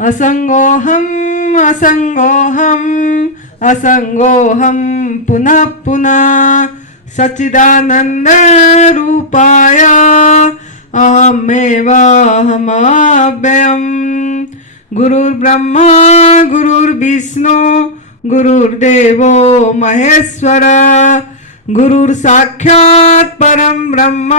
असंगोहम असंगोहम असंगोहम पुनः पुनः सच्चिदानंद रूपाय अहमेव अहमव्ययम्। गुरुर्ब्रह्मा गुरुर्विष्णु गुरुर्देवो महेश्वर गुरुर्साक्षात् परम ब्रह्म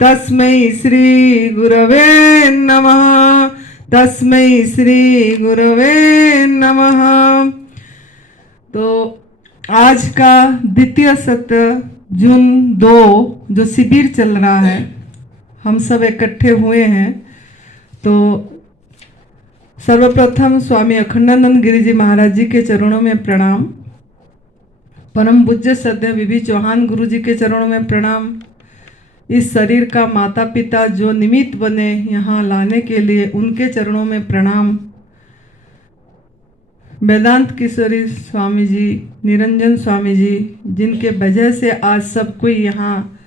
तस्मै श्री गुरवे नमः। तस्मै श्री गुरवे नमः। तो आज का द्वितीय सत्र जून 2 जो शिविर चल रहा है, हम सब इकट्ठे हुए हैं। तो सर्वप्रथम स्वामी अखंडानंद गिरी जी महाराज जी के चरणों में प्रणाम। परम पूज्य श्रद्धेय बीबी चौहान गुरु जी के चरणों में प्रणाम। इस शरीर का माता पिता जो निमित्त बने यहाँ लाने के लिए, उनके चरणों में प्रणाम। वेदांत किशोरी स्वामी जी, निरंजन स्वामी जी, जिनके वजह से आज सब कोई यहाँ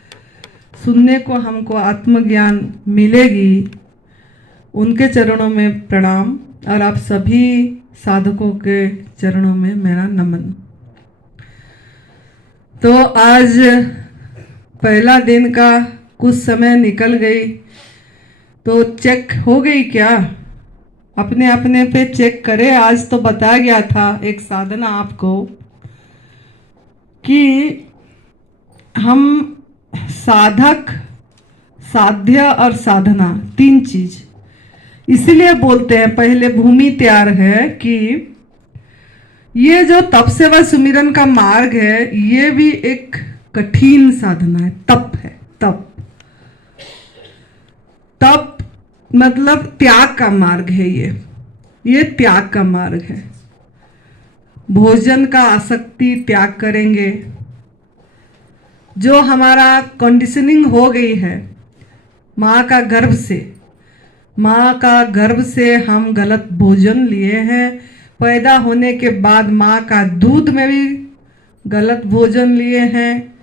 सुनने को हमको आत्मज्ञान मिलेगी, उनके चरणों में प्रणाम। और आप सभी साधकों के चरणों में मेरा नमन। तो आज पहला दिन का कुछ समय निकल गई, तो चेक हो गई क्या? अपने अपने पे चेक करें। आज तो बताया गया था एक साधना आपको कि हम साधक, साध्य और साधना, तीन चीज इसलिए बोलते हैं। पहले भूमि तैयार है कि ये जो तप सेवा सुमिरन का मार्ग है, ये भी एक कठिन साधना है, तप है। तप मतलब त्याग का मार्ग है। ये त्याग का मार्ग है। भोजन का आसक्ति त्याग करेंगे। जो हमारा कंडीशनिंग हो गई है माँ का गर्भ से हम गलत भोजन लिए हैं। पैदा होने के बाद माँ का दूध में भी गलत भोजन लिए हैं।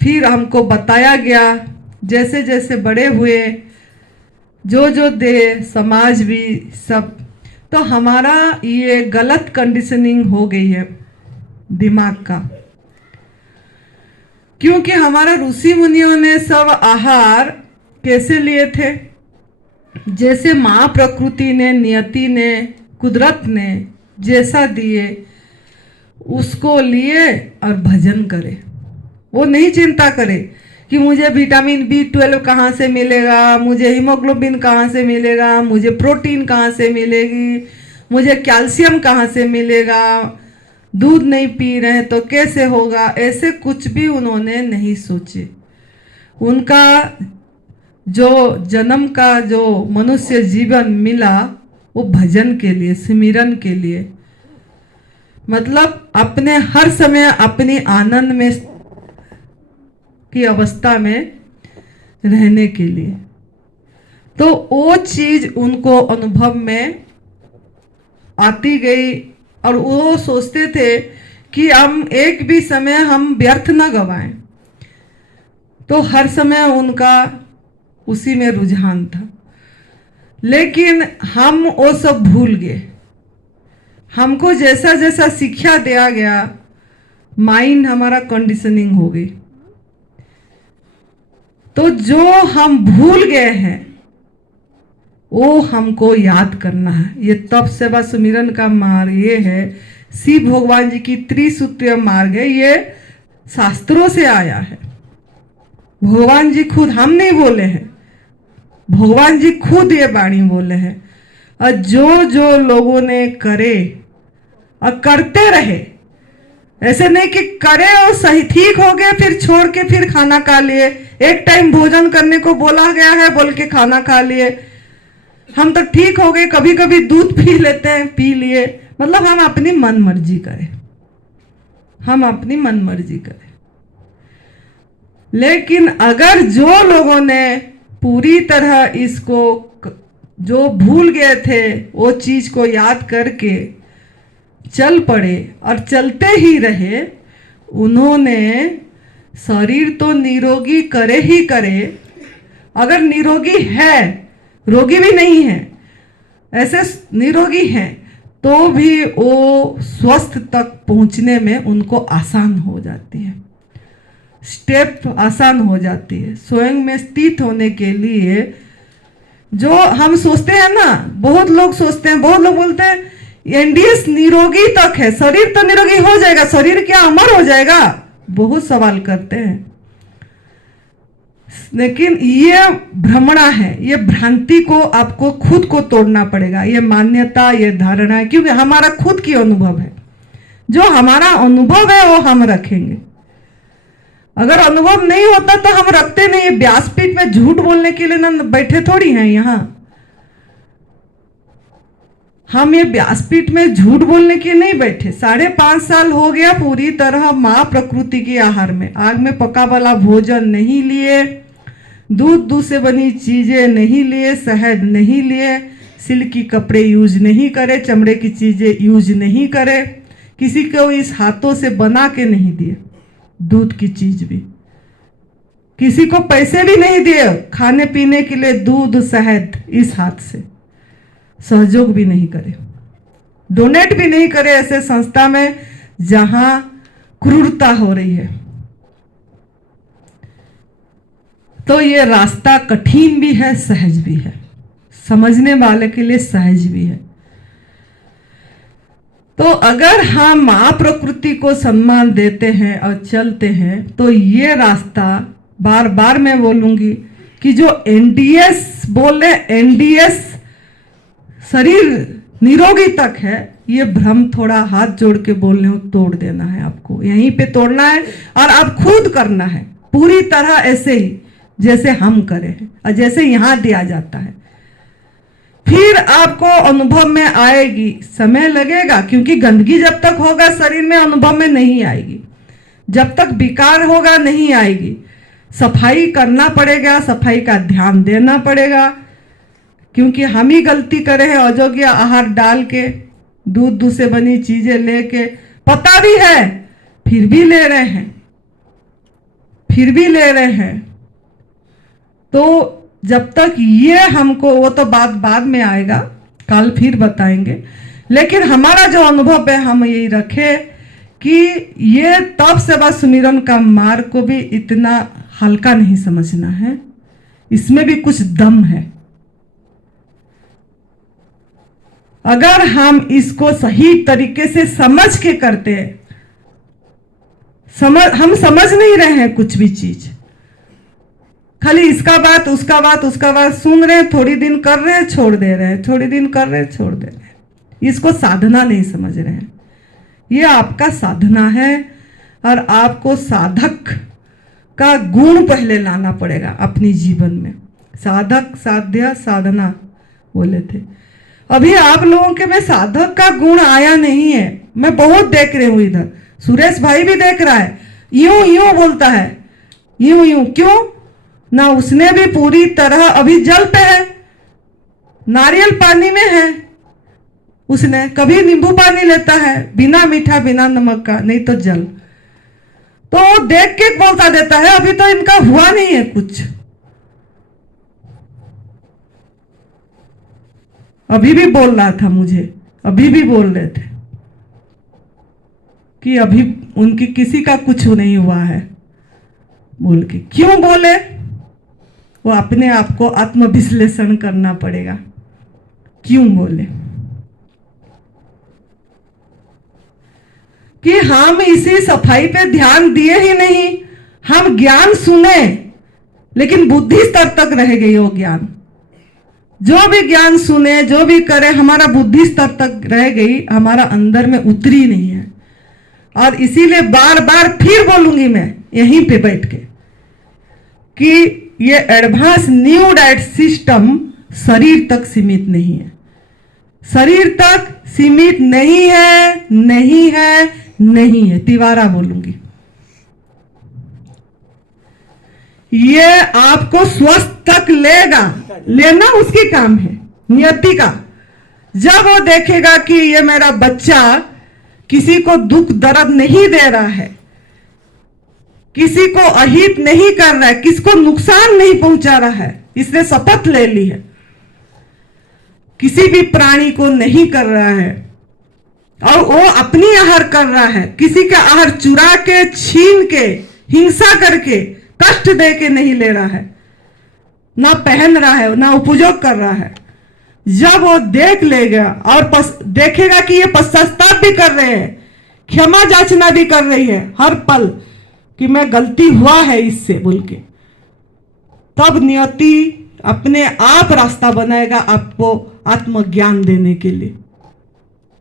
फिर हमको बताया गया, जैसे जैसे बड़े हुए, जो दे समाज भी सब, तो हमारा ये गलत कंडीशनिंग हो गई है दिमाग का। क्योंकि हमारा ऋषि मुनियों ने सब आहार कैसे लिए थे? जैसे माँ प्रकृति ने, नियति ने, कुदरत ने जैसा दिए उसको लिए और भजन करे। वो नहीं चिंता करे कि मुझे विटामिन B12 कहाँ से मिलेगा, मुझे हीमोग्लोबिन कहाँ से मिलेगा, मुझे प्रोटीन कहाँ से मिलेगी, मुझे कैल्शियम कहाँ से मिलेगा, दूध नहीं पी रहे तो कैसे होगा। ऐसे कुछ भी उन्होंने नहीं सोचे। उनका जो जन्म का जो मनुष्य जीवन मिला वो भजन के लिए, सिमरन के लिए, मतलब अपने हर समय अपनी आनंद में की अवस्था में रहने के लिए। तो वो चीज उनको अनुभव में आती गई और वो सोचते थे कि हम एक भी समय हम व्यर्थ न गवाएं। तो हर समय उनका उसी में रुझान था। लेकिन हम वो सब भूल गए। हमको जैसा जैसा शिक्षा दिया गया, माइंड हमारा कंडीशनिंग हो गई। तो जो हम भूल गए हैं वो हमको याद करना है। ये तप सेवा सुमिरन का मार्ग ये है। शिव भगवान जी की त्रिसूत्रीय मार्ग है। ये शास्त्रों से आया है। भगवान जी खुद, हम नहीं बोले हैं, भगवान जी खुद ये वाणी बोले हैं। और जो लोगों ने करे और करते रहे, ऐसे नहीं कि करे और सही ठीक हो गए फिर छोड़ के फिर खाना खा लिए। एक टाइम भोजन करने को बोला गया है बोल के खाना खा लिए। हम तो ठीक हो गए, कभी कभी दूध पी लेते हैं, पी लिए, मतलब हम अपनी मन मर्जी करें, हम अपनी मन मर्जी करें। लेकिन अगर जो लोगों ने पूरी तरह इसको, जो भूल गए थे वो चीज को याद करके चल पड़े और चलते ही रहे, उन्होंने शरीर तो निरोगी करे ही करे। अगर निरोगी है, रोगी भी नहीं है, ऐसे निरोगी हैं तो भी वो स्वस्थ तक पहुंचने में उनको आसान हो जाती है, स्टेप आसान हो जाती है। स्वयं में स्थित होने के लिए जो हम सोचते हैं ना, बहुत लोग सोचते हैं, बहुत लोग बोलते हैं एनडीएस निरोगी तक है, शरीर तो निरोगी हो जाएगा, शरीर क्या अमर हो जाएगा, बहुत सवाल करते हैं। लेकिन ये भ्रमणा है, ये भ्रांति को आपको खुद को तोड़ना पड़ेगा, ये मान्यता, ये धारणा है, क्योंकि हमारा खुद की अनुभव है। जो हमारा अनुभव है वो हम रखेंगे। अगर अनुभव नहीं होता तो हम रखते नहीं। व्यासपीठ में झूठ बोलने के लिए ना बैठे थोड़ी हैं यहां। हम ये व्यासपीठ में झूठ बोलने के नहीं बैठे। 5.5 साल हो गया पूरी तरह माँ प्रकृति के आहार में, आग में पका वाला भोजन नहीं लिए, दूध से बनी चीजें नहीं लिए, शहद नहीं लिए, सिल्क की कपड़े यूज नहीं करे, चमड़े की चीजें यूज नहीं करे, किसी को इस हाथों से बना के नहीं दिए, दूध की चीज भी किसी को पैसे भी नहीं दिए खाने पीने के लिए, दूध शहद इस हाथ से सहयोग भी नहीं करे, डोनेट भी नहीं करे ऐसे संस्था में जहां क्रूरता हो रही है। तो ये रास्ता कठिन भी है, सहज भी है, समझने वाले के लिए सहज भी है। तो अगर हम मां प्रकृति को सम्मान देते हैं और चलते हैं तो ये रास्ता, बार बार मैं बोलूंगी कि जो एनडीएस बोल रहे, एनडीएस शरीर निरोगी तक है, ये भ्रम थोड़ा हाथ जोड़ के बोल रहे हो, तोड़ देना है आपको, यहीं पे तोड़ना है और आप खुद करना है पूरी तरह, ऐसे ही जैसे हम करें और जैसे यहां दिया जाता है। फिर आपको अनुभव में आएगी, समय लगेगा, क्योंकि गंदगी जब तक होगा शरीर में अनुभव में नहीं आएगी, जब तक विकार होगा नहीं आएगी। सफाई करना पड़ेगा, सफाई का ध्यान देना पड़ेगा, क्योंकि हम ही गलती करे हैं अयोग्य आहार डाल के, दूध से बनी चीजें लेके, पता भी है फिर भी ले रहे हैं, फिर भी ले रहे हैं। तो जब तक ये हमको, वो तो बाद में आएगा, कल फिर बताएंगे, लेकिन हमारा जो अनुभव है हम यही रखे कि ये तप सेवा सुमिरन का मार्ग को भी इतना हल्का नहीं समझना है, इसमें भी कुछ दम है। अगर हम इसको सही तरीके से समझ के करते हैं, हम समझ नहीं रहे हैं कुछ भी चीज, खाली इसका बात उसका बात उसका बात सुन रहे हैं, थोड़ी दिन कर रहे हैं छोड़ दे रहे हैं, थोड़ी दिन कर रहे हैं छोड़ दे रहे हैं, इसको साधना नहीं समझ रहे हैं। ये आपका साधना है और आपको साधक का गुण पहले लाना पड़ेगा अपनी जीवन में। साधक साध्य साधना बोले थे, अभी आप लोगों के में साधक का गुण आया नहीं है। मैं बहुत देख रही हूं, इधर सुरेश भाई भी देख रहा है, यूं यूं बोलता है, यूं यूं, क्यों ना, उसने भी पूरी तरह अभी जल पे है, नारियल पानी में है, उसने कभी नींबू पानी लेता है बिना मीठा बिना नमक का, नहीं तो जल, तो देख के बोलता देता है अभी तो इनका हुआ नहीं है कुछ। अभी भी बोल रहा था मुझे, अभी भी बोल रहे थे कि अभी उनकी किसी का कुछ नहीं हुआ है बोल के। क्यों बोले, वो अपने आप को आत्मविश्लेषण करना पड़ेगा, क्यों बोले। कि हम इसी सफाई पे ध्यान दिए ही नहीं, हम ज्ञान सुने लेकिन बुद्धि स्तर तक रह गई वो ज्ञान, जो भी ज्ञान सुने जो भी करे हमारा बुद्धि स्तर तक रह गई, हमारा अंदर में उतरी नहीं है। और इसीलिए बार बार फिर बोलूंगी मैं यहीं पे बैठ के कि ये एडवांस न्यू डाइट सिस्टम शरीर तक सीमित नहीं है, शरीर तक सीमित नहीं है, नहीं है, नहीं है, तिवारा बोलूंगी। ये आपको स्वस्थ तक लेगा, लेना उसकी काम है, नियति का। जब वो देखेगा कि ये मेरा बच्चा किसी को दुख दर्द नहीं दे रहा है, किसी को अहित नहीं कर रहा है, किसको नुकसान नहीं पहुंचा रहा है, इसने शपथ ले ली है, किसी भी प्राणी को नहीं कर रहा है, और वो अपनी आहार कर रहा है, किसी का आहार चुरा के, छीन के, हिंसा करके, कष्ट दे के नहीं ले रहा है, ना पहन रहा है, ना उपयोग कर रहा है। जब वो देख लेगा और देखेगा कि ये पश्चाताप भी कर रहे हैं, क्षमा याचना भी कर रही है हर पल कि मैं गलती हुआ है इससे बोल के, तब नियति अपने आप रास्ता बनाएगा आपको आत्मज्ञान देने के लिए,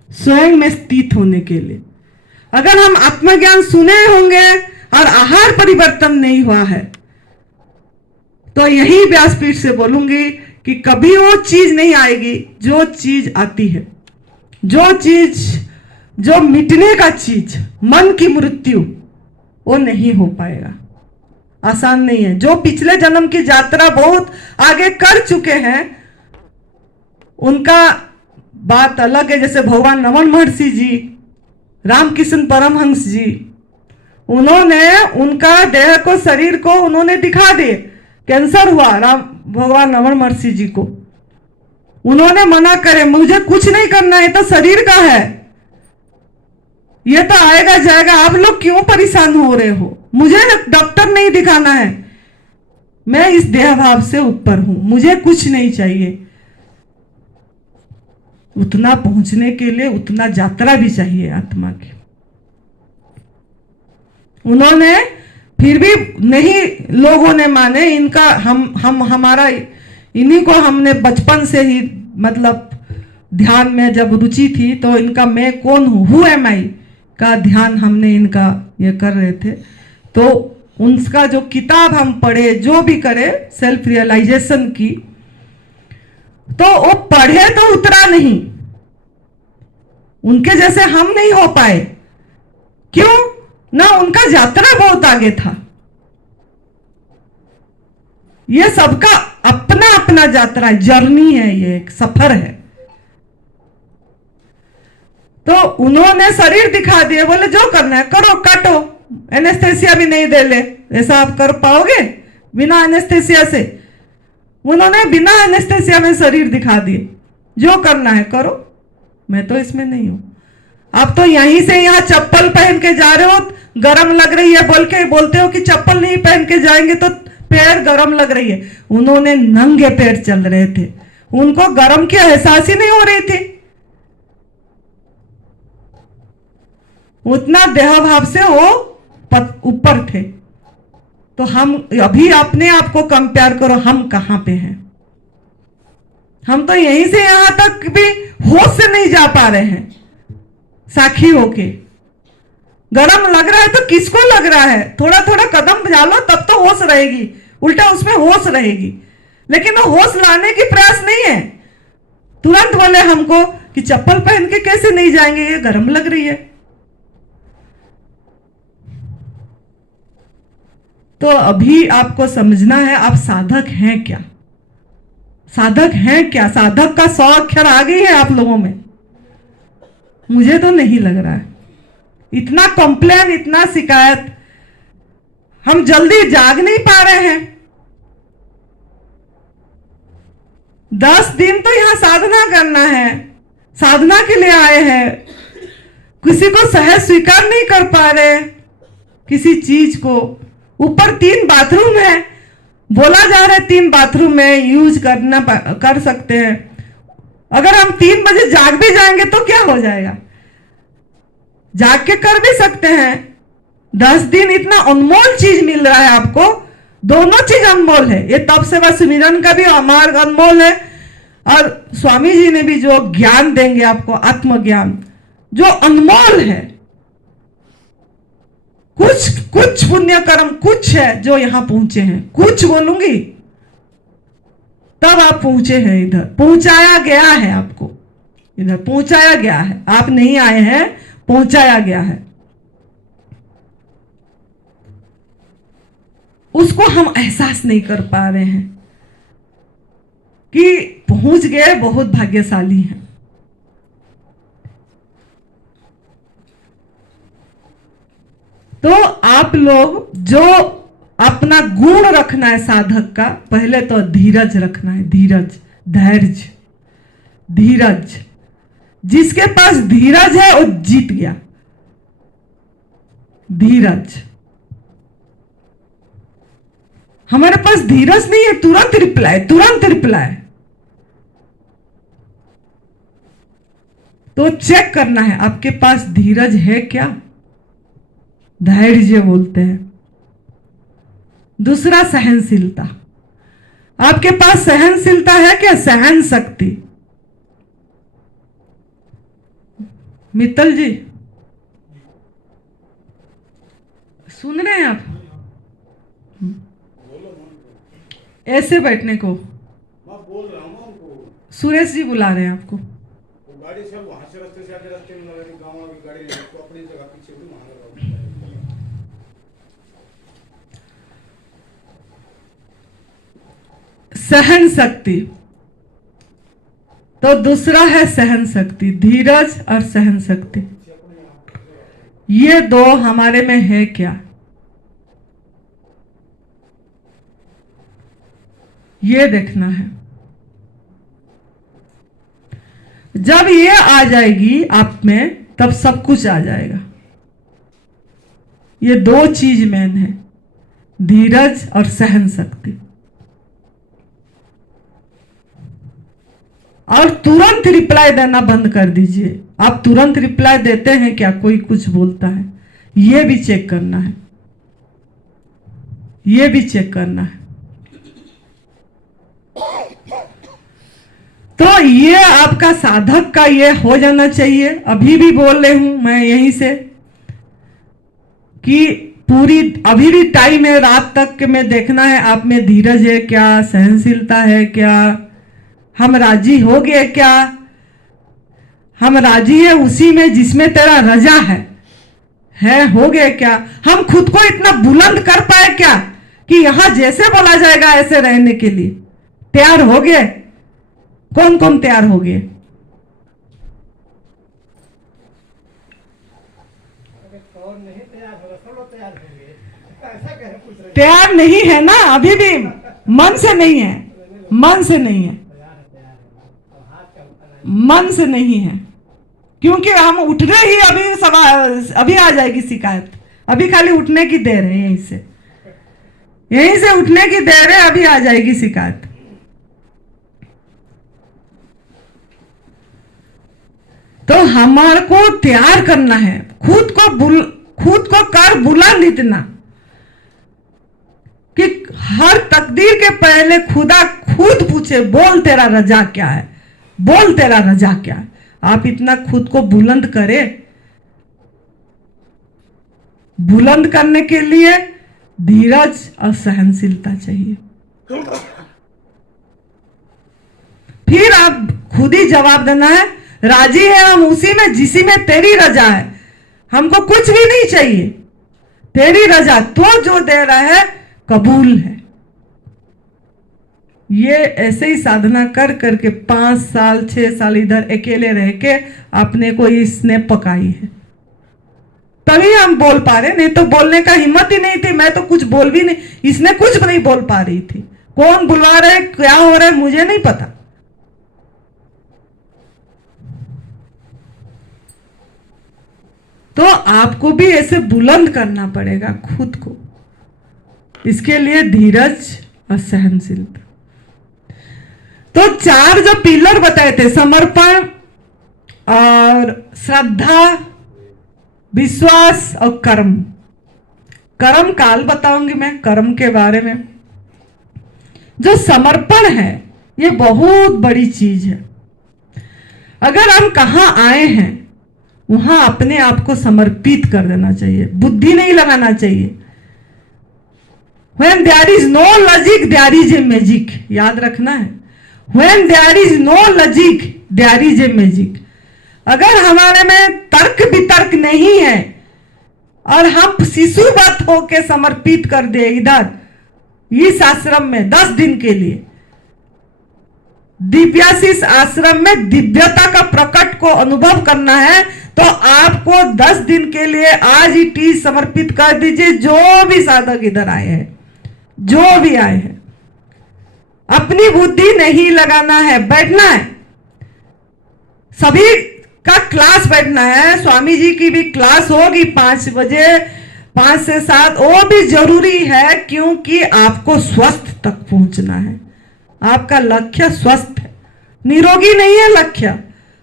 स्वयं में स्थित होने के लिए। अगर हम आत्मज्ञान सुने होंगे और आहार परिवर्तन नहीं हुआ है, तो यही व्यासपीठ से बोलूंगी कि कभी वो चीज नहीं आएगी जो चीज आती है, जो चीज, जो मिटने का चीज, मन की मृत्यु, वो नहीं हो पाएगा, आसान नहीं है। जो पिछले जन्म की यात्रा बहुत आगे कर चुके हैं उनका बात अलग है। जैसे भगवान रमन महर्षि जी, रामकृष्ण परमहंस जी, उन्होंने उनका देह को, शरीर को उन्होंने दिखा दिए। कैंसर हुआ भगवान रमन महर्षि जी को, उन्होंने मना करे, मुझे कुछ नहीं करना है, तो शरीर का है, ये तो आएगा जाएगा, आप लोग क्यों परेशान हो रहे हो, मुझे डॉक्टर नहीं दिखाना है, मैं इस देह भाव से ऊपर हूं, मुझे कुछ नहीं चाहिए। उतना पहुंचने के लिए उतना यात्रा भी चाहिए आत्मा की। उन्होंने फिर भी नहीं, लोगों ने माने इनका, हमारा इन्हीं को हमने बचपन से ही मतलब ध्यान में जब रुचि थी तो इनका मैं कौन हूं, हु एम आई का ध्यान हमने इनका ये कर रहे थे। तो उनका जो किताब हम पढ़े, जो भी करे सेल्फ रियलाइजेशन की, तो वो पढ़े तो उतरा नहीं, उनके जैसे हम नहीं हो पाए। क्यों ना, उनका यात्रा बहुत आगे था। ये सबका अपना अपना यात्रा, जर्नी है, ये एक सफर है। तो उन्होंने शरीर दिखा दिए, बोले जो करना है करो, काटो, एनेस्थेसिया भी नहीं दे ले, ऐसा आप कर पाओगे बिना एनेस्थेसिया से? उन्होंने बिना एनेस्थेसिया में शरीर दिखा दिए, जो करना है करो, मैं तो इसमें नहीं हूं। आप तो यहीं से यहाँ चप्पल पहन के जा रहे हो, गरम लग रही है बोल के बोलते हो कि चप्पल नहीं पहन के जाएंगे तो पैर गरम लग रही है। उन्होंने नंगे पैर चल रहे थे, उनको गरम की एहसास ही नहीं हो रही थी, उतना देह भाव से वो ऊपर थे। तो हम अभी अपने आप को कंपेयर करो, हम कहां पे हैं? हम तो यहीं से यहां तक भी होश से नहीं जा पा रहे हैं, साखी होके। गरम लग रहा है तो किसको लग रहा है? थोड़ा थोड़ा कदम डालो तब तो होश रहेगी, उल्टा उसमें होश रहेगी। लेकिन वो होश लाने की प्रयास नहीं है, तुरंत बोले हमको कि चप्पल पहन के कैसे नहीं जाएंगे, ये गरम लग रही है। तो अभी आपको समझना है आप साधक हैं क्या, साधक हैं क्या? साधक का 100 अक्षर आ गई है आप लोगों में? मुझे तो नहीं लग रहा है। इतना कंप्लेन, इतना शिकायत, हम जल्दी जाग नहीं पा रहे हैं। 10 दिन तो यहां साधना करना है, साधना के लिए आए हैं, किसी को सहज स्वीकार नहीं कर पा रहे किसी चीज को। ऊपर 3 बाथरूम है, बोला जा रहा है 3 बाथरूम में यूज कर सकते हैं। अगर हम 3 बजे जाग भी जाएंगे तो क्या हो जाएगा? जाग के कर भी सकते हैं। 10 दिन इतना अनमोल चीज मिल रहा है आपको, दोनों चीज अनमोल है। ये तप सेवा सुमिरन का भी मार्ग अनमोल है, और स्वामी जी ने भी जो ज्ञान देंगे आपको, आत्मज्ञान, जो अनमोल है। कुछ पुण्य कर्म कुछ है जो यहां पहुंचे हैं, कुछ बोलूंगी तब आप पहुंचे हैं। इधर पहुंचाया गया है आपको, इधर पहुंचाया गया है, आप नहीं आए हैं, पहुंचाया गया है। उसको हम एहसास नहीं कर पा रहे हैं कि पहुंच गए, बहुत भाग्यशाली हैं। तो आप लोग जो अपना गुण रखना है साधक का, पहले तो धीरज रखना है, धीरज, धैर्य। धीरज। जिसके पास धीरज है वो जीत गया। धीरज। हमारे पास धीरज नहीं है, तुरंत रिप्लाई, तुरंत रिप्लाई। तो चेक करना है आपके पास धीरज है क्या? धैर्य बोलते हैं। दूसरा सहनशीलता। आपके पास सहनशीलता है क्या? सहन शक्ति। मित्तल जी सुन रहे हैं आप? ऐसे बैठने को मैं बोल रहा हूँ उनको। सुरेश जी बुला रहे हैं आपको। वो गाड़ी सब वहां से रास्ते से आके रास्ते में लगा दी, गाँव की गाड़ी तो अपनी जगह पीछे भी वहां लगा। सहन शक्ति। तो दूसरा है सहन शक्ति, धीरज और सहन शक्ति। ये दो हमारे में है क्या? ये देखना है। जब ये आ जाएगी आप में तब सब कुछ आ जाएगा। ये दो चीज मेन है, धीरज और सहन शक्ति। और तुरंत रिप्लाई देना बंद कर दीजिए। आप तुरंत रिप्लाई देते हैं क्या? कोई कुछ बोलता है, ये भी चेक करना है। ये भी चेक करना है। तो ये आपका साधक का ये हो जाना चाहिए। अभी भी बोल रही हूं मैं यहीं से कि पूरी अभी भी टाइम है, रात तक के में देखना है आप में धीरज है क्या, सहनशीलता है क्या, हम राजी हो गए क्या? हम राजी है उसी में जिसमें तेरा रजा है हो गए क्या? हम खुद को इतना बुलंद कर पाए क्या कि यहां जैसे बोला जाएगा ऐसे रहने के लिए तैयार हो गए? कौन कौन तैयार हो गए? तैयार नहीं है ना? अभी भी मन से नहीं है, मन से नहीं है, मन से नहीं है। क्योंकि हम उठ रहे ही अभी आ जाएगी शिकायत। अभी खाली उठने की देर है, यहीं से उठने की देर है, अभी आ जाएगी शिकायत। तो हमारे को तैयार करना है, खुद को कर बुलंद इतना कि हर तकदीर के पहले खुदा खुद पूछे, बोल तेरा रजा क्या है, बोल तेरा रजा क्या है। आप इतना खुद को बुलंद करें। बुलंद करने के लिए धीरज और सहनशीलता चाहिए। फिर आप खुद ही जवाब देना है, राजी है हम उसी में जिसी में तेरी रजा है, हमको कुछ भी नहीं चाहिए, तेरी रजा तो जो दे रहा है कबूल है। ये ऐसे ही साधना कर करके 5 साल 6 साल इधर अकेले रह के अपने को इसने पकाई है, तभी हम बोल पा रहे, नहीं तो बोलने का हिम्मत ही नहीं थी। मैं तो कुछ बोल भी नहीं, इसने कुछ नहीं बोल पा रही थी। कौन बुलवा रहे, क्या हो रहा है मुझे नहीं पता। तो आपको भी ऐसे बुलंद करना पड़ेगा खुद को। इसके लिए धीरज और सहनशीलता। तो 4 जो पिलर बताए थे, समर्पण और श्रद्धा, विश्वास और कर्म। कर्म काल बताऊंगी मैं कर्म के बारे में। जो समर्पण है ये बहुत बड़ी चीज है। अगर हम कहाँ आए हैं वहां अपने आप को समर्पित कर देना चाहिए, बुद्धि नहीं लगाना चाहिए। When there is no logic, there is a magic. याद रखना है, When there is no logic, there is a magic. अगर हमारे में तर्क वितर्क नहीं है और हम शिशुवत होके समर्पित कर दे इधर इस आश्रम में 10 दिन के लिए, दिव्याशीष आश्रम में दिव्यता का प्रकट को अनुभव करना है, तो आपको 10 दिन के लिए आज ही टीज समर्पित कर दीजिए। जो भी साधक इधर आए हैं, जो भी आए हैं, अपनी बुद्धि नहीं लगाना है, बैठना है। सभी का क्लास बैठना है। स्वामी जी की भी क्लास होगी 5 बजे, 5 से 7, वो भी जरूरी है क्योंकि आपको स्वस्थ तक पहुंचना है। आपका लक्ष्य स्वस्थ है, निरोगी नहीं है लक्ष्य,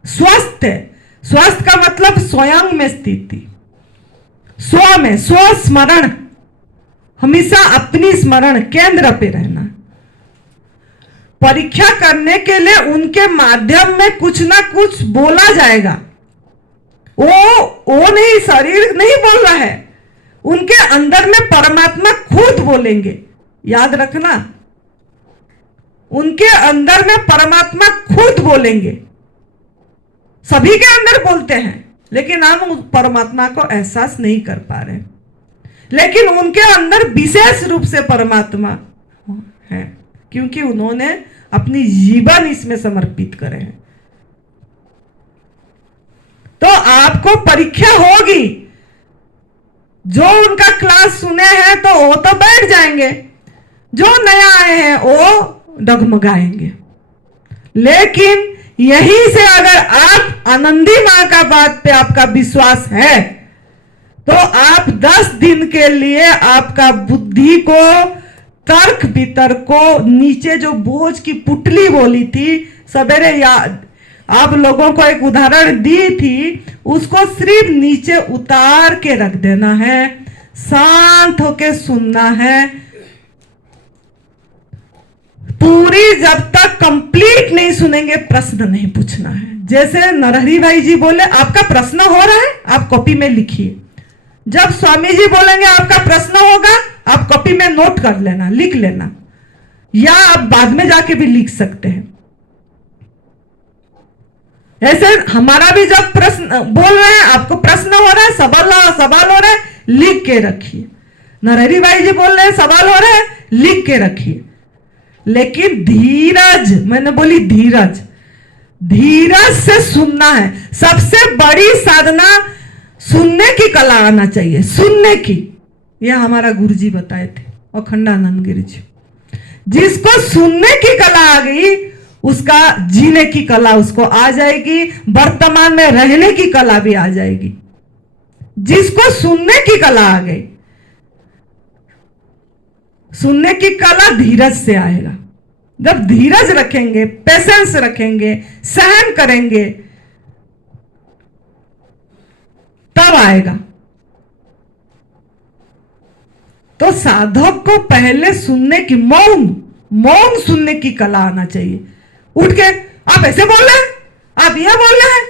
स्वस्थ है। स्वस्थ का मतलब स्वयं में स्थिति, स्व में, स्व स्मरण, हमेशा अपनी स्मरण केंद्र पे रहना। परीक्षा करने के लिए उनके माध्यम में कुछ ना कुछ बोला जाएगा। वो नहीं, शरीर नहीं बोल रहा है, उनके अंदर में परमात्मा खुद बोलेंगे। याद रखना, उनके अंदर में परमात्मा खुद बोलेंगे। सभी के अंदर बोलते हैं लेकिन हम उस परमात्मा को एहसास नहीं कर पा रहे, लेकिन उनके अंदर विशेष रूप से परमात्मा है क्योंकि उन्होंने अपनी जीवन इसमें समर्पित करे हैं। तो आपको परीक्षा होगी। जो उनका क्लास सुने हैं तो वो तो बैठ जाएंगे, जो नया आए हैं वो डगमगाएंगे। लेकिन यहीं से अगर आप आनंदी मां का बात पे आपका विश्वास है तो आप 10 दिन के लिए आपका बुद्धि को, तर्क वितर्क को, नीचे जो बोझ की पुटली बोली थी सवेरे, याद आप लोगों को एक उदाहरण दी थी, उसको सिर्फ नीचे उतार के रख देना है, शांत होके सुनना है। पूरी जब तक कंप्लीट नहीं सुनेंगे प्रश्न नहीं पूछना है। जैसे नरहरी भाई जी बोले आपका प्रश्न हो रहा है, आप कॉपी में लिखिए। जब स्वामी जी बोलेंगे आपका प्रश्न होगा, आप कॉपी में नोट कर लेना, लिख लेना, या आप बाद में जाके भी लिख सकते हैं। ऐसे हमारा भी जब प्रश्न बोल रहे हैं, आपको प्रश्न हो रहा है, सवाल हो रहा है, लिख के रखिए। नरहरी भाई जी बोल रहे हैं सवाल हो रहा है, लिख के रखिए। लेकिन धीरज, मैंने बोली धीरज, धीरज से सुनना है। सबसे बड़ी साधना सुनने की कला आना चाहिए, सुनने की। यह हमारा गुरुजी बताए थे, अखंडानंद गिरी जी। जिसको सुनने की कला आ गई, उसका जीने की कला उसको आ जाएगी, वर्तमान में रहने की कला भी आ जाएगी। जिसको सुनने की कला आ गई, सुनने की कला धीरज से आएगा। जब धीरज रखेंगे, पेशेंस रखेंगे, सहन करेंगे, तब आएगा। तो साधक को पहले सुनने की, मौन सुनने की कला आना चाहिए। उठ के आप ऐसे बोल रहे हैं, आप यह बोल रहे हैं,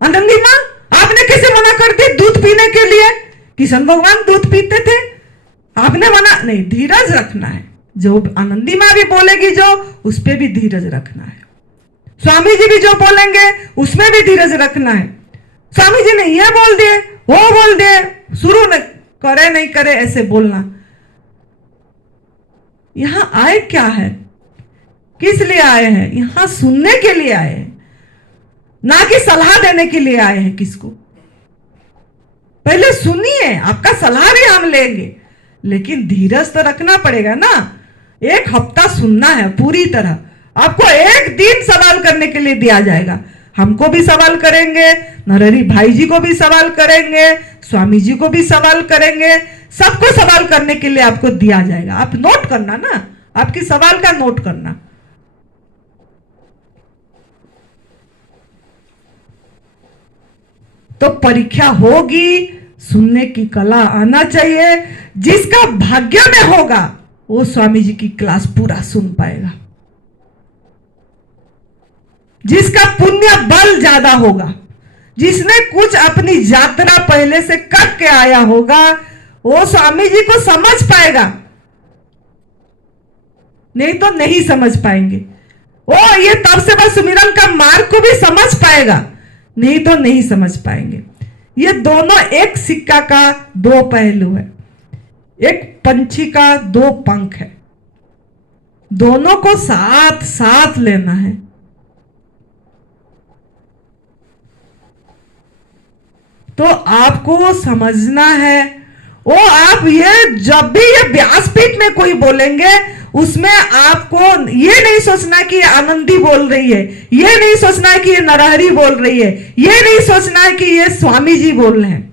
आनंदी मां आपने कैसे मना कर दी दूध पीने के लिए? किशन भगवान दूध पीते थे, आपने मना नहीं। धीरज रखना है। जो आनंदी मां भी बोलेगी, जो उस पर भी धीरज रखना है। स्वामी जी भी जो बोलेंगे उसमें भी धीरज रखना है। स्वामी जी ने यह बोल दिए, वो बोल दिए, शुरू न करे नहीं करे ऐसे बोलना। यहां आए क्या है, किस लिए आए हैं? यहां सुनने के लिए आए हैं, ना कि सलाह देने के लिए आए हैं किसको। पहले सुनिए, आपका सलाह भी हम लेंगे, लेकिन धीरज तो रखना पड़ेगा ना। 1 हफ्ता सुनना है पूरी तरह। आपको 1 दिन सवाल करने के लिए दिया जाएगा। हमको भी सवाल करेंगे, नरहरी भाई जी को भी सवाल करेंगे, स्वामी जी को भी सवाल करेंगे, सबको सवाल करने के लिए आपको दिया जाएगा। आप नोट करना ना, आपकी सवाल का नोट करना। तो परीक्षा होगी, सुनने की कला आना चाहिए। जिसका भाग्य में होगा वो स्वामी जी की क्लास पूरा सुन पाएगा। जिसका पुण्य बल ज्यादा होगा, जिसने कुछ अपनी यात्रा पहले से करके आया होगा, वो स्वामी जी को समझ पाएगा, नहीं तो नहीं समझ पाएंगे। वो ये तब से बस सुमिरन का मार्ग को भी समझ पाएगा, नहीं तो नहीं समझ पाएंगे। ये दोनों एक सिक्का का 2 पहलू है, एक पंछी का 2 पंख है। दोनों को साथ साथ लेना है। तो आपको समझना है। वो आप ये जब भी ये व्यासपीठ में कोई बोलेंगे, उसमें आपको ये नहीं सोचना कि ये आनंदी बोल रही है, ये नहीं सोचना है कि ये नरहरी बोल रही है, ये नहीं सोचना है कि ये स्वामी जी बोल रहे हैं।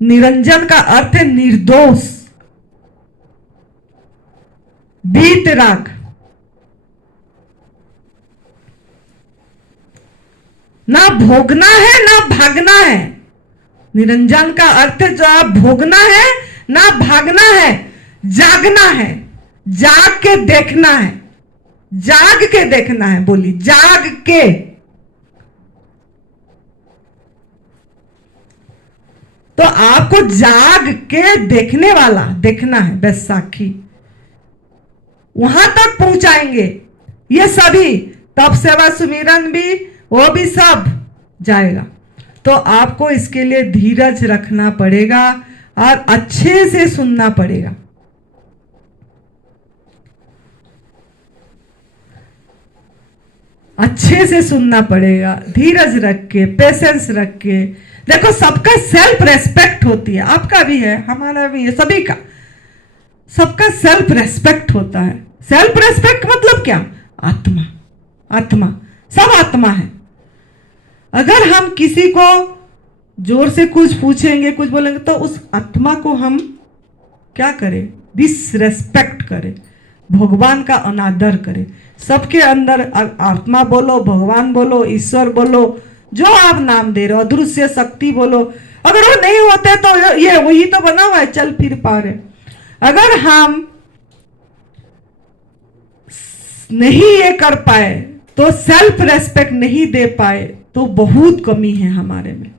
निरंजन का अर्थ है निर्दोष, वीतराग। ना भोगना है ना भागना है। निरंजन का अर्थ जो आप भोगना है ना भागना है, जागना है, जाग के देखना है, जाग के देखना है। बोली जाग के। तो आपको जाग के देखने वाला देखना है, बैसाखी वहां तक पहुंचाएंगे ये सभी। तप सेवा सुमिरन भी, वो भी सब जाएगा। तो आपको इसके लिए धीरज रखना पड़ेगा और अच्छे से सुनना पड़ेगा। अच्छे से सुनना पड़ेगा, धीरज रख के, पेशेंस रख के। देखो सबका सेल्फ रेस्पेक्ट होती है, आपका भी है, हमारा भी है, सभी का, सबका सेल्फ रेस्पेक्ट होता है। सेल्फ रेस्पेक्ट मतलब क्या? आत्मा, आत्मा, सब आत्मा है। अगर हम किसी को जोर से कुछ पूछेंगे, कुछ बोलेंगे, तो उस आत्मा को हम क्या करें? डिसरेस्पेक्ट करें, भगवान का अनादर करें। सबके अंदर आत्मा बोलो, भगवान बोलो, ईश्वर बोलो, जो आप नाम दे रहे हो, अदृश्य शक्ति बोलो। अगर वो नहीं होते तो ये वही तो बना हुआ है, चल फिर पा रहे। अगर हम नहीं ये कर पाए, तो सेल्फ रेस्पेक्ट नहीं दे पाए, तो बहुत कमी है हमारे में।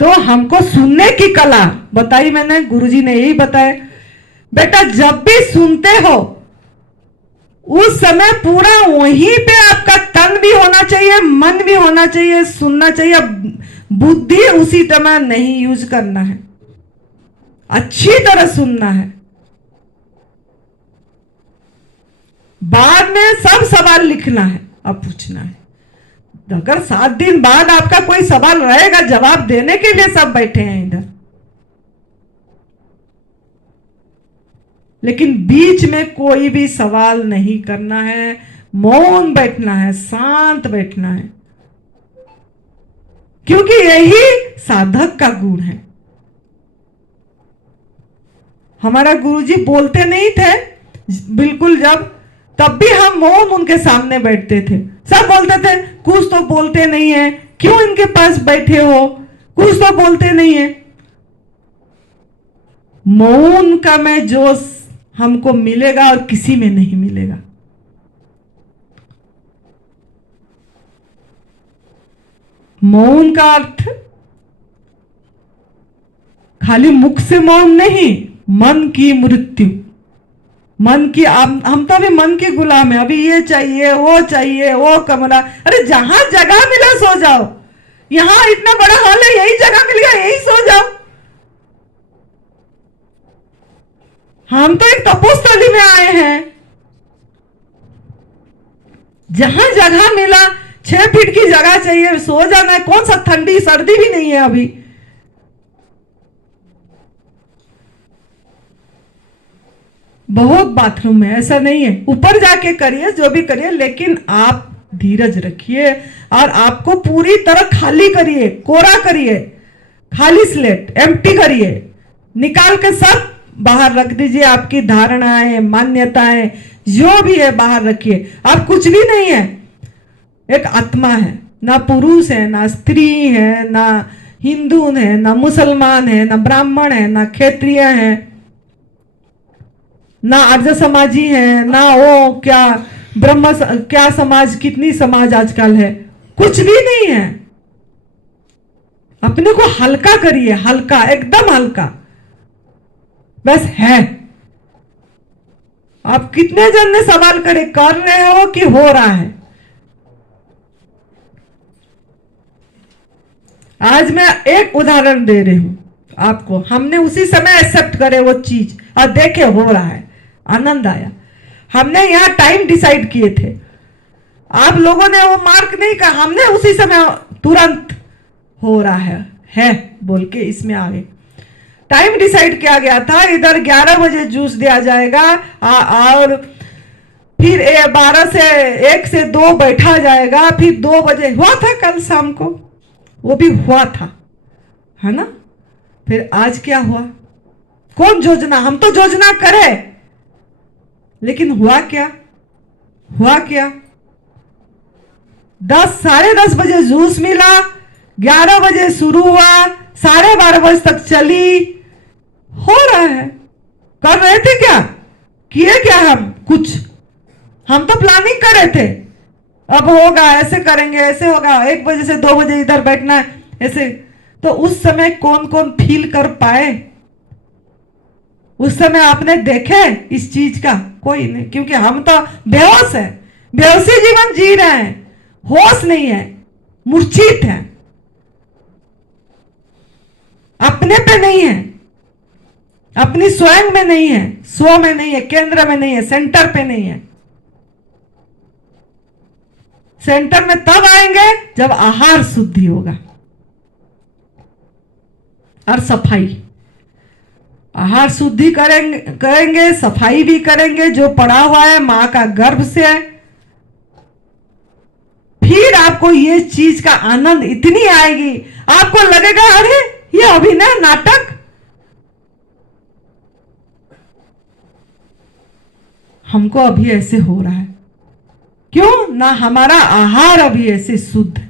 तो हमको सुनने की कला बताई मैंने, गुरुजी ने यही बताया। बेटा जब भी सुनते हो उस समय पूरा वहीं पे आपका तन भी होना चाहिए, मन भी होना चाहिए, सुनना चाहिए। बुद्धि उसी तरह नहीं यूज करना है, अच्छी तरह सुनना है। बाद में सब सवाल लिखना है, अब पूछना है। अगर 7 दिन बाद आपका कोई सवाल रहेगा, जवाब देने के लिए सब बैठे हैं इधर, लेकिन बीच में कोई भी सवाल नहीं करना है, मौन बैठना है, शांत बैठना है, क्योंकि यही साधक का गुण है। हमारा गुरुजी बोलते नहीं थे बिल्कुल, जब तब भी हम मौन उनके सामने बैठते थे। सब बोलते थे कुछ तो बोलते नहीं है, क्यों इनके पास बैठे हो, कुछ तो बोलते नहीं है। मौन का में जोश हमको मिलेगा और किसी में नहीं मिलेगा। मौन का अर्थ खाली मुख से मौन नहीं, मन की मृत्यु। मन की, हम तो अभी मन के गुलाम है। अभी ये चाहिए, वो कमरा, अरे जहां जगह मिला सो जाओ। यहां इतना बड़ा हॉल है, यही जगह मिल गया, यही सो जाओ। हम तो एक तपोस्थली में आए हैं, जहां जगह मिला, 6 फीट की जगह चाहिए, सो जाना है। कौन सा ठंडी सर्दी भी नहीं है अभी। बहुत बाथरूम है, ऐसा नहीं है, ऊपर जाके करिए, जो भी करिए, लेकिन आप धीरज रखिए और आपको पूरी तरह खाली करिए, कोरा करिए, खाली स्लेट एम्प्टी करिए, निकाल के सब बाहर रख दीजिए। आपकी धारणाएं, मान्यताएं जो भी है बाहर रखिए। आप कुछ भी नहीं है, एक आत्मा है, ना पुरुष है, ना स्त्री है, ना हिंदू है, ना मुसलमान है, ना ब्राह्मण है, ना क्षत्रिय है, ना आर्य समाजी है, ना वो क्या ब्रह्म क्या समाज, कितनी समाज आजकल है, कुछ भी नहीं है। अपने को हल्का करिए, हल्का, एकदम हल्का, बस है। आप कितने जन ने सवाल करे, कर रहे हो कि हो रहा है। आज मैं एक उदाहरण दे रही हूं आपको। हमने उसी समय एक्सेप्ट करे वो चीज और देखे हो रहा है, आनंद आया। हमने यहां टाइम डिसाइड किए थे, आप लोगों ने वो मार्क नहीं कहा, हमने उसी समय तुरंत हो रहा है बोल के इसमें आ गए। टाइम डिसाइड किया गया था, इधर 11 बजे जूस दिया जाएगा और फिर 12 से 1 से 2 बैठा जाएगा, फिर 2 बजे हुआ था कल शाम को, वो भी हुआ था, है ना। फिर आज क्या हुआ? कौन योजना? हम तो योजना करे, लेकिन हुआ क्या? हुआ क्या? 10 साढ़े 10 बजे जूस मिला, 11 बजे शुरू हुआ, 12:30 बजे तक चली, हो रहा है। कर रहे थे क्या? किए क्या? हम तो प्लानिंग कर रहे थे, अब होगा, ऐसे करेंगे, ऐसे होगा, 1 बजे से 2 बजे इधर बैठना है, ऐसे। तो उस समय कौन कौन फील कर पाए? उस समय आपने देखे इस चीज का? कोई नहीं, क्योंकि हम तो बेहोश है, बेहोशी जीवन जी रहे हैं, होश नहीं है, मूर्छित है, अपने पे नहीं है, अपनी स्वयं में नहीं है, स्व में नहीं है, केंद्र में नहीं है, सेंटर पे नहीं है। सेंटर में तब आएंगे जब आहार शुद्धि होगा और सफाई। आहार शुद्धि करेंगे, सफाई भी करेंगे, जो पड़ा हुआ है मां का गर्भ से है, फिर आपको ये चीज का आनंद इतनी आएगी, आपको लगेगा अरे ये अभिनय, नाटक। हमको अभी ऐसे हो रहा है, क्यों ना? हमारा आहार अभी ऐसे शुद्ध।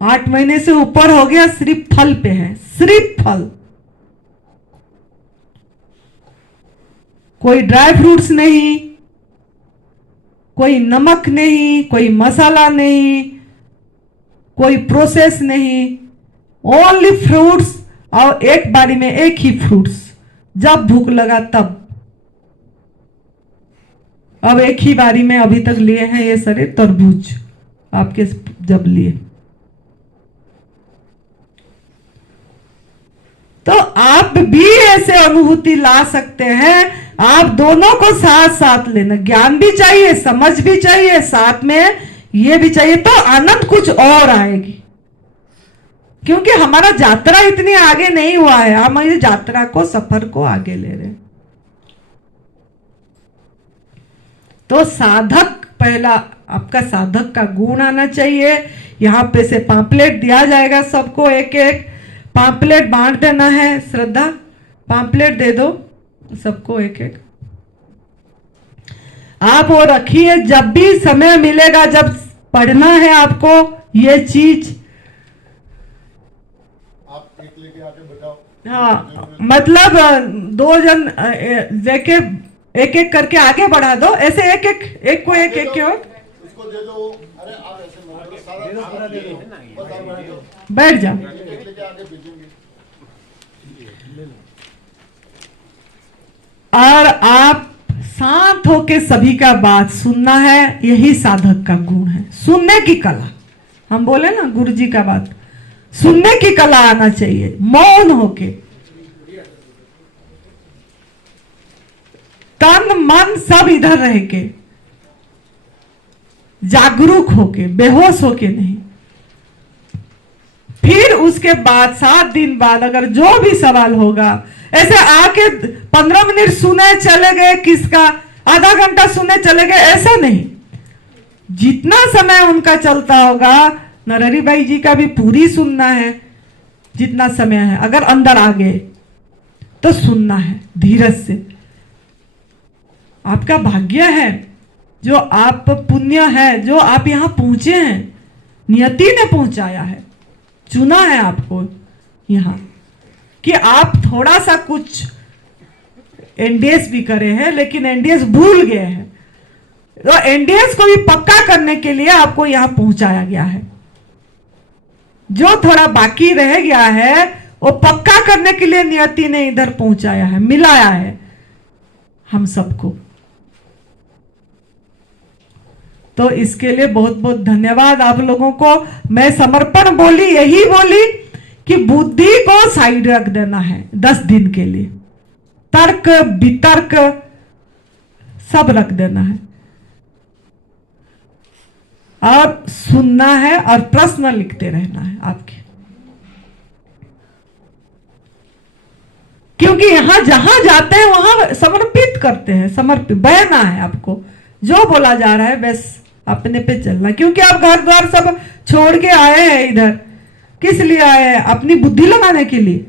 8 महीने से ऊपर हो गया, सिर्फ फल पे है, सिर्फ फल, कोई ड्राई फ्रूट्स नहीं, कोई नमक नहीं, कोई मसाला नहीं, कोई प्रोसेस नहीं, ओनली फ्रूट्स, और एक बारी में एक ही फ्रूट्स, जब भूख लगा तब। अब एक ही बारी में अभी तक लिए हैं ये सारे तरबूज आपके, जब लिए तो आप भी ऐसे अनुभूति ला सकते हैं। आप दोनों को साथ साथ लेना, ज्ञान भी चाहिए, समझ भी चाहिए, साथ में ये भी चाहिए, तो आनंद कुछ और आएगी। क्योंकि हमारा यात्रा इतनी आगे नहीं हुआ है, हम ये यात्रा को, सफर को आगे ले रहे हैं। तो साधक, पहला आपका साधक का गुण आना चाहिए। यहां पे से पाम्पलेट दिया जाएगा सबको, एक एक पाम्पलेट बांट देना है। श्रद्धा, पाम्पलेट दे दो सबको एक एक, आप वो रखिए, जब भी समय मिलेगा, जब पढ़ना है आपको ये चीज, आप एक लेके आके बताओ। हाँ, मतलब 2 जन लेके एक एक करके आगे बढ़ा दो, ऐसे एक एक को एक एक उसको दे दो। अरे आप ऐसे मत करो, सारा दे दो, बस आप बैठ जाओ, बैठ जाओ। एक लेके आगे भेजेंगे। और आप शांत होके सभी का बात सुनना है, यही साधक का गुण है। सुनने की कला, हम बोले ना गुरु जी का बात, सुनने की कला आना चाहिए, मौन होके, तन मन सब इधर रह के, जागरूक होके, बेहोश होके नहीं। फिर उसके बाद 7 दिन बाद अगर जो भी सवाल होगा, ऐसे आके 15 मिनट सुने चले गए, किसका आधा घंटा सुने चले गए, ऐसा नहीं। जितना समय उनका चलता होगा, नरहरी भाई जी का भी पूरी सुनना है, जितना समय है। अगर अंदर आ गए तो सुनना है धीरज से। आपका भाग्य है, जो आप पुण्य है, जो आप यहां पहुंचे हैं, नियति ने पहुंचाया है, चुना है आपको यहां, कि आप थोड़ा सा कुछ एनडीएस भी करे हैं, लेकिन एनडीएस भूल गए हैं। तो एनडीएस को भी पक्का करने के लिए आपको यहां पहुंचाया गया है। जो थोड़ा बाकी रह गया है वो पक्का करने के लिए नियति ने इधर पहुंचाया है, मिलाया है हम सबको। तो इसके लिए बहुत बहुत धन्यवाद आप लोगों को। मैं समर्पण बोली, यही बोली कि बुद्धि को साइड रख देना है 10 दिन के लिए, तर्क वितर्क सब रख देना है, और सुनना है और प्रश्न लिखते रहना है आपके। क्योंकि यहाँ जहां जाते हैं वहां समर्पित करते हैं, समर्पित बहना है आपको, जो बोला जा रहा है बस अपने पे चलना। क्योंकि आप घर द्वार सब छोड़ के आए हैं इधर, किस लिए आए हैं? अपनी बुद्धि लगाने के लिए,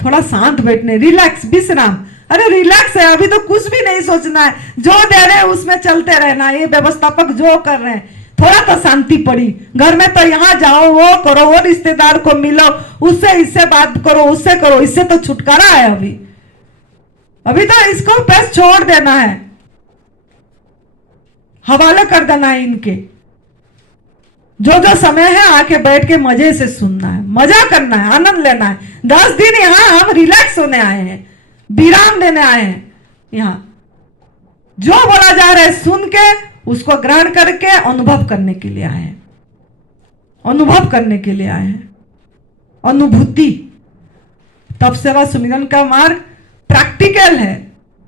थोड़ा शांत बैठने, रिलैक्स, विश्राम। अरे रिलैक्स है, अभी तो कुछ भी नहीं सोचना है, जो दे रहे हैं उसमें चलते रहना। ये व्यवस्थापक जो कर रहे हैं, थोड़ा तो शांति पड़ी। घर में तो यहाँ जाओ, वो करो, वो रिश्तेदार को मिलो, उससे इससे बात करो, उससे करो, इससे तो छुटकारा है। अभी तो इसको बस छोड़ देना है, हवाले कर देना है इनके। जो समय है आके बैठ के मजे से सुनना है, मजा करना है, आनंद लेना है। 10 दिन यहाँ हम रिलैक्स होने आए हैं, विराम देने आए हैं। यहाँ जो बोला जा रहा है सुन के उसको ग्रहण करके अनुभव करने के लिए आए हैं, अनुभव करने के लिए आए हैं, अनुभूति। तप सेवा सुमिरन का मार्ग प्रैक्टिकल है,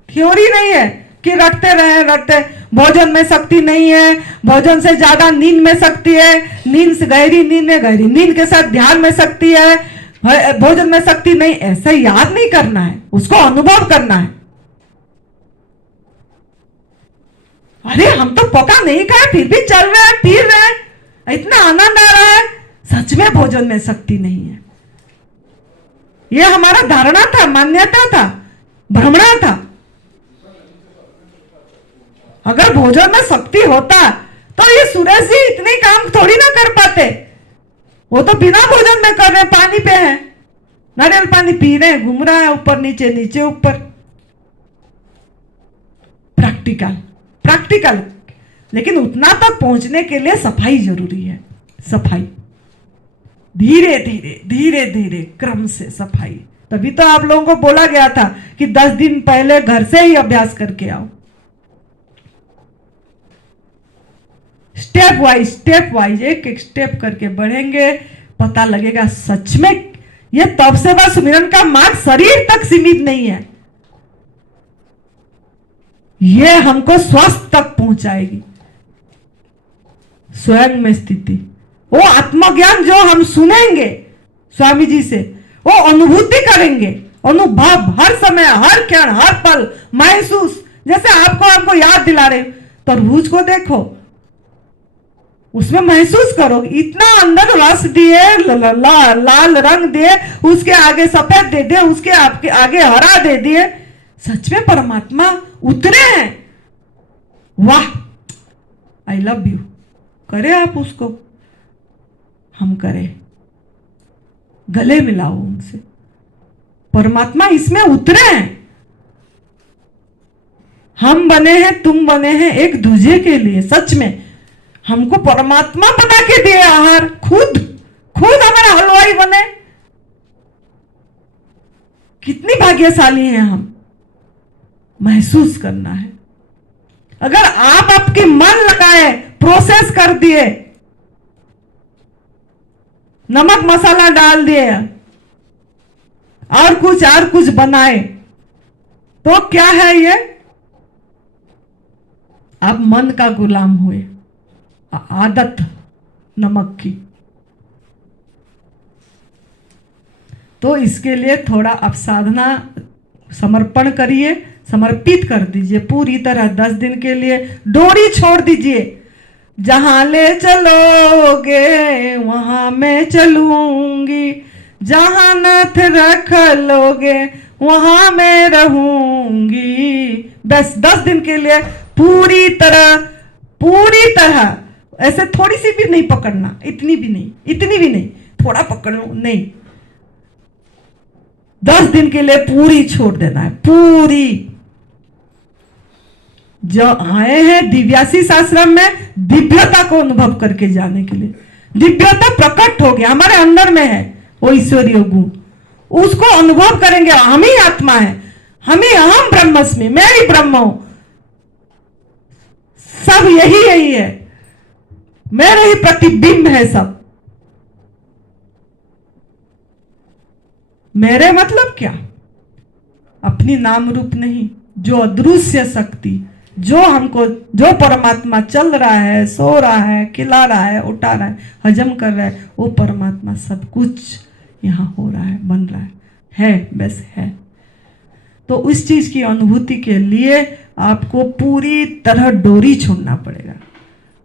थ्योरी नहीं है कि रटते रहे। भोजन में शक्ति नहीं है, भोजन से ज्यादा नींद में शक्ति है, नींद से गहरी नींद में गहरी नींद के साथ ध्यान में शक्ति है, भोजन में शक्ति नहीं, ऐसा याद नहीं करना है, उसको अनुभव करना है। अरे हम तो पका नहीं खाए फिर भी चल रहे हैं, पी रहे हैं, इतना आनंद आ रहा है। सच में भोजन में शक्ति नहीं है, यह हमारा धारणा था, मान्यता था, भ्रमणा था। अगर भोजन में शक्ति होता तो ये सुरेश जी इतने काम थोड़ी ना कर पाते। वो तो बिना भोजन में कर रहे, पानी पे है, नारियल पानी पी रहे हैं, घूम रहा है ऊपर नीचे, नीचे ऊपर। प्रैक्टिकल। लेकिन उतना तक पहुंचने के लिए सफाई जरूरी है, सफाई, धीरे धीरे क्रम से सफाई। तभी तो आप लोगों को बोला गया था कि 10 दिन पहले घर से ही अभ्यास करके आओ। स्टेप वाइज एक स्टेप करके बढ़ेंगे, पता लगेगा सच में ये तप सेवा सुमिरन का मार्ग शरीर तक सीमित नहीं है, ये हमको स्वास्थ्य तक पहुंचाएगी। स्वयं में स्थिति, वो आत्मज्ञान जो हम सुनेंगे स्वामी जी से, वो अनुभूति करेंगे, अनुभव हर समय, हर क्षण, हर पल महसूस। जैसे आपको याद दिला रहे, तरबूज को देखो, उसमें महसूस करो, इतना अंदर रस दिए, लाल रंग दिए, उसके आगे सफेद दे दिए, उसके आगे हरा दे दिए, सच में परमात्मा उतरे हैं। वाह, आई लव यू करे आप उसको, हम करें, गले मिलाओ उनसे। परमात्मा इसमें उतरे हैं, हम बने हैं, तुम बने हैं एक दूसरे के लिए। सच में हमको परमात्मा बना के दिए आहार, खुद हमारा हलवाई बने। कितनी भाग्यशाली हैं हम, महसूस करना है। अगर आप आपके मन लगाए, प्रोसेस कर दिए, नमक मसाला डाल दिए और कुछ बनाए, तो क्या है ये? आप मन का गुलाम हुए, आदत नमक की। तो इसके लिए थोड़ा आप साधना समर्पण करिए, समर्पित कर दीजिए पूरी तरह। 10 दिन के लिए डोरी छोड़ दीजिए, जहां ले चलोगे वहां मैं चलूंगी, जहां नाथ रख लोगे वहां मैं रहूंगी। बस 10 दिन के लिए पूरी तरह ऐसे थोड़ी सी भी नहीं पकड़ना, इतनी भी नहीं, थोड़ा पकड़ लो, नहीं, 10 दिन के लिए पूरी छोड़ देना है, पूरी। जो आए हैं दिव्यासी आश्रम में दिव्यता को अनुभव करके जाने के लिए, दिव्यता प्रकट हो गया हमारे अंदर में है, वो ईश्वरीय गुण, उसको अनुभव करेंगे। हम ही आत्मा है, हम ही अहम ब्रह्मस्मि, मैं ही ब्रह्म हूं, सब यही है, मेरे ही प्रतिबिंब है सब। मेरे मतलब क्या? अपनी नाम रूप नहीं, जो अदृश्य शक्ति, जो परमात्मा चल रहा है, सो रहा है, खिला रहा है, उठा रहा है, हजम कर रहा है, वो परमात्मा सब कुछ यहाँ हो रहा है, बन रहा है बस है। तो उस चीज की अनुभूति के लिए आपको पूरी तरह डोरी छोड़ना पड़ेगा।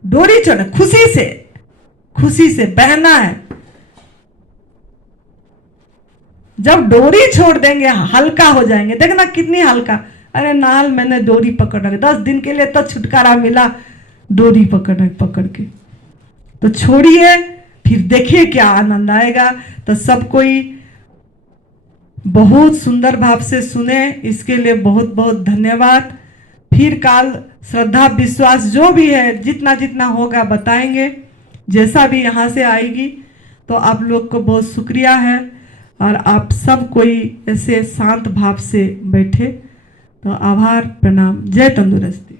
डोरी छोड़ना, खुशी से बहना है। जब डोरी छोड़ देंगे हल्का हो जाएंगे। देखना कितनी हल्का, अरे नाल मैंने डोरी पकड़ रखी, 10 दिन के लिए तो छुटकारा मिला डोरी पकड़ के। तो छोड़िए, फिर देखिए क्या आनंद आएगा। तो सब कोई बहुत सुंदर भाव से सुने, इसके लिए बहुत बहुत धन्यवाद। फिर काल श्रद्धा विश्वास जो भी है जितना जितना होगा बताएंगे, जैसा भी यहाँ से आएगी। तो आप लोग को बहुत शुक्रिया है, और आप सब कोई ऐसे शांत भाव से बैठे। तो आभार, प्रणाम, जय तंदुरुस्ती।